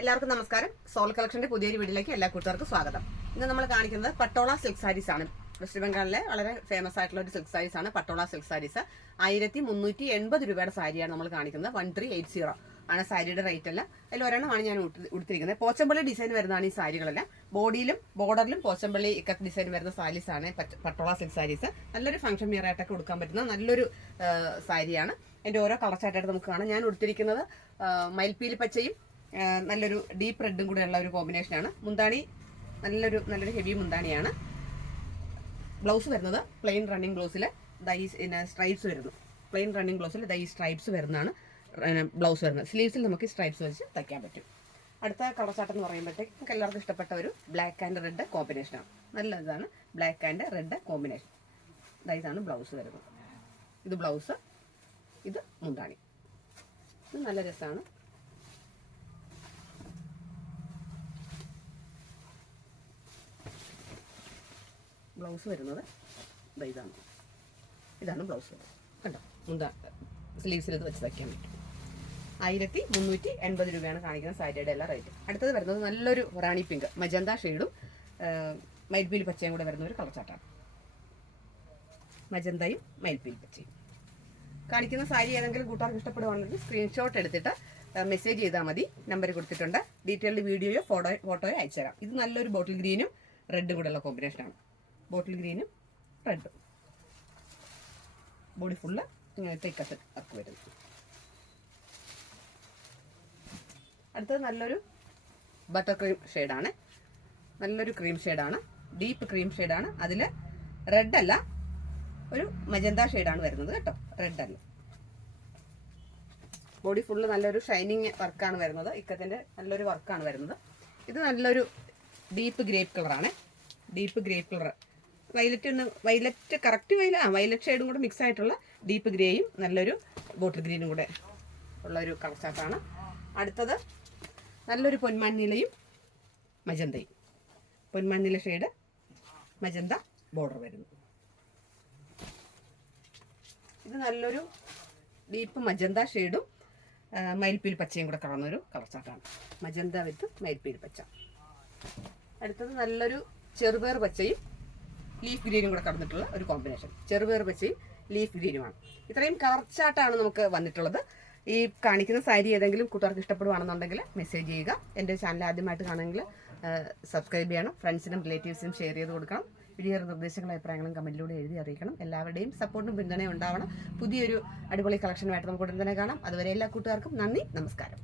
എല്ലാവർക്കും നമസ്കാരം. സോൾ കളക്ഷന്റെ പുതിയൊരു വീഡിയോയിലേക്ക് എല്ലാ കൂട്ടുകാർക്കും സ്വാഗതം. ഇന്ന് നമ്മൾ കാണിക്കുന്നത് പട്ടോള സിൽക്ക് സാരീസ് ആണ്. വെസ്റ്റ് ബംഗാളിലെ വളരെ ഫേമസ് ആയിട്ടുള്ള ഒരു സിൽക്ക് സാരീസ് ആണ് പട്ടോള സിൽക്ക് സാരീസ്. 1380 രൂപയുടെ സാരിയാണ് നമ്മൾ കാണിക്കുന്നത്. 1380 ആണ് സാരിയുടെ റേറ്റ് അല്ല. അതിൽ ഒരെണ്ണമാണ് ഞാൻ ഉടുത്തിരിക്കുന്നത്. പോച്ചമ്പള്ളി ഡിസൈൻ വരുന്നതാണ് ഈ സാരികളെല്ലാം. ബോഡിയിലും ബോർഡറിലും പോച്ചമ്പള്ളി ഇക്കത്ത് ഡിസൈൻ വരുന്ന സാരീസ് ആണ് പട്ടോള സിൽക്ക് സാരീസ്. നല്ലൊരു ഫംഗ്ഷൻ വിയർ ആയിട്ടൊക്കെ കൊടുക്കാൻ പറ്റുന്ന നല്ലൊരു സാരിയാണ്. അതിന്റെ ഓരോ കളർ ചാർട്ടായിട്ട് നമുക്ക് കാണാം. ഞാൻ ഉടുത്തിരിക്കുന്നത് മയിൽപ്പീലി പച്ചയും നല്ലൊരു ഡീപ്പ് റെഡും കൂടെ ഉള്ള ഒരു കോമ്പിനേഷനാണ്. മുന്താണി നല്ലൊരു ഹെവി മുന്താണിയാണ്. ബ്ലൗസ് വരുന്നത് പ്ലെയിൻ റണ്ണിങ് ബ്ലൗസിൽ സ്ട്രൈപ്സ് വരുന്നു. പ്ലെയിൻ റണ്ണിങ് ബ്ലൗസിൽ സ്ട്രൈപ്സ് വരുന്നതാണ് ബ്ലൗസ് വരുന്നത്. സ്ലീവ്സിൽ നമുക്ക് സ്ട്രൈപ്സ് വെച്ച് തയ്ക്കാൻ പറ്റും. അടുത്ത കളർ ചാർട്ട് എന്ന് പറയുമ്പോഴത്തേക്ക് നമുക്ക് എല്ലാവർക്കും ഇഷ്ടപ്പെട്ട ഒരു ബ്ലാക്ക് ആൻഡ് റെഡ് കോമ്പിനേഷനാണ്. നല്ല ഇതാണ് ബ്ലാക്ക് ആൻഡ് റെഡ് കോമ്പിനേഷൻ. ഇതാണ് ബ്ലൗസ് വരുന്നത്. ഇത് ബ്ലൗസ്, ഇത് മുന്താണി. ഇത് നല്ല രസമാണ്. ബ്ലൗസ് വരുന്നത് ഇതാണ് ബ്ലൗസ് വരുന്നത്. കണ്ടോ, സ്ലീവ്സിൽ ഇത് വെച്ച് തയ്ക്കാൻ പറ്റും. 1380 രൂപയാണ് കാണിക്കുന്ന സാരിയുടെ എല്ലാ റേറ്റ്. അടുത്തത് വരുന്നത് നല്ലൊരു റാണി പിങ്ക് മജന്ത ഷെയ്ഡും മയിൽപ്പീലി പച്ചയും കൂടെ വരുന്ന ഒരു കളർ ചാർട്ടാണ്. മജന്തയും മയിൽപ്പീലി പച്ചയും. കാണിക്കുന്ന സാരി ഏതെങ്കിലും കൂട്ടുകാർക്ക് ഇഷ്ടപ്പെടുവാണെങ്കിൽ സ്ക്രീൻഷോട്ട് എടുത്തിട്ട് മെസ്സേജ് ചെയ്താൽ മതി. നമ്പർ കൊടുത്തിട്ടുണ്ട്. ഡീറ്റെയിൽഡ് വീഡിയോയോ ഫോട്ടോയോ അയച്ചു തരാം. ഇത് നല്ലൊരു ബോട്ടിൽ ഗ്രീനും റെഡും കൂടെ ഉള്ള കോമ്പിനേഷനാണ്. ബോട്ടിൽ ഗ്രീനും റെഡും. ബോഡി ഫുള്ള് ഇങ്ങനത്തെ ഇക്കത്ത് വർക്ക് വരുന്നു. അടുത്തത് നല്ലൊരു ബട്ടർ ക്രീം ഷെയ്ഡാണ്. നല്ലൊരു ക്രീം ഷെയ്ഡാണ്. ഡീപ്പ് ക്രീം ഷെയ്ഡാണ്. അതിൽ റെഡല്ല, ഒരു മജന്ത ഷെയ്ഡാണ് വരുന്നത് കേട്ടോ. റെഡല്ല. ബോഡി ഫുള്ള് നല്ലൊരു ഷൈനിങ് വർക്കാണ് വരുന്നത്. ഇക്കത്തിൻ്റെ നല്ലൊരു വർക്കാണ് വരുന്നത്. ഇത് നല്ലൊരു ഡീപ്പ് ഗ്രേപ്പ് കളറാണ്. Deep grape colour, violet correct violet ഷെയ്ഡും കൂടെ മിക്സ് ആയിട്ടുള്ള ഡീപ്പ് ഗ്രേയും നല്ലൊരു ബോട്ടിൽ ഗ്രീനും കൂടെ ഉള്ള ഒരു കളർ ചാർട്ടാണ്. അടുത്തത് നല്ലൊരു പൊന്മാനിലയും മജന്തയും. പൊന്മാനില ഷെയ്ഡ്, മജന്ത ബോർഡർ വരുന്നു. ഇത് നല്ലൊരു ഡീപ്പ് മജന്ത ഷെയ്ഡും മയിൽപ്പീലി പച്ചയും കൂടെ കളർന്നൊരു കളർ ചാർട്ടാണ്. മജന്ത വിത്ത് മയിൽപ്പീലി പച്ച. അടുത്തത് നല്ലൊരു ചെറുപയർ പച്ചയും ലീഫ് ഗ്രീനും കൂടെ കടന്നിട്ടുള്ള ഒരു കോമ്പിനേഷൻ. ചെറുപയർ പച്ചയും ലീഫ് ഗ്രീനുമാണ്. ഇത്രയും കളർ ചാർട്ടാണ് നമുക്ക് വന്നിട്ടുള്ളത്. ഈ കാണിക്കുന്ന സാരി ഏതെങ്കിലും കൂട്ടുകാർക്ക് ഇഷ്ടപ്പെടുവാണെന്നുണ്ടെങ്കിൽ മെസ്സേജ് ചെയ്യുക. എൻ്റെ ചാനൽ ആദ്യമായിട്ട് കാണുമെങ്കിൽ സബ്സ്ക്രൈബ് ചെയ്യണം. ഫ്രണ്ട്സിനും റിലേറ്റീവ്സിനും ഷെയർ ചെയ്ത് കൊടുക്കണം. വീഡിയോ നിർദ്ദേശങ്ങളും അഭിപ്രായങ്ങളും കമൻറ്റിലൂടെ എഴുതി അറിയിക്കണം. എല്ലാവരുടെയും സപ്പോർട്ടും പിന്തുണയും ഉണ്ടാവണം. പുതിയൊരു അടിപൊളി കളക്ഷനുമായിട്ട് നമുക്ക് ഉടൻ തന്നെ കാണാം. അതുവരെ എല്ലാ കൂട്ടുകാർക്കും നന്ദി, നമസ്കാരം.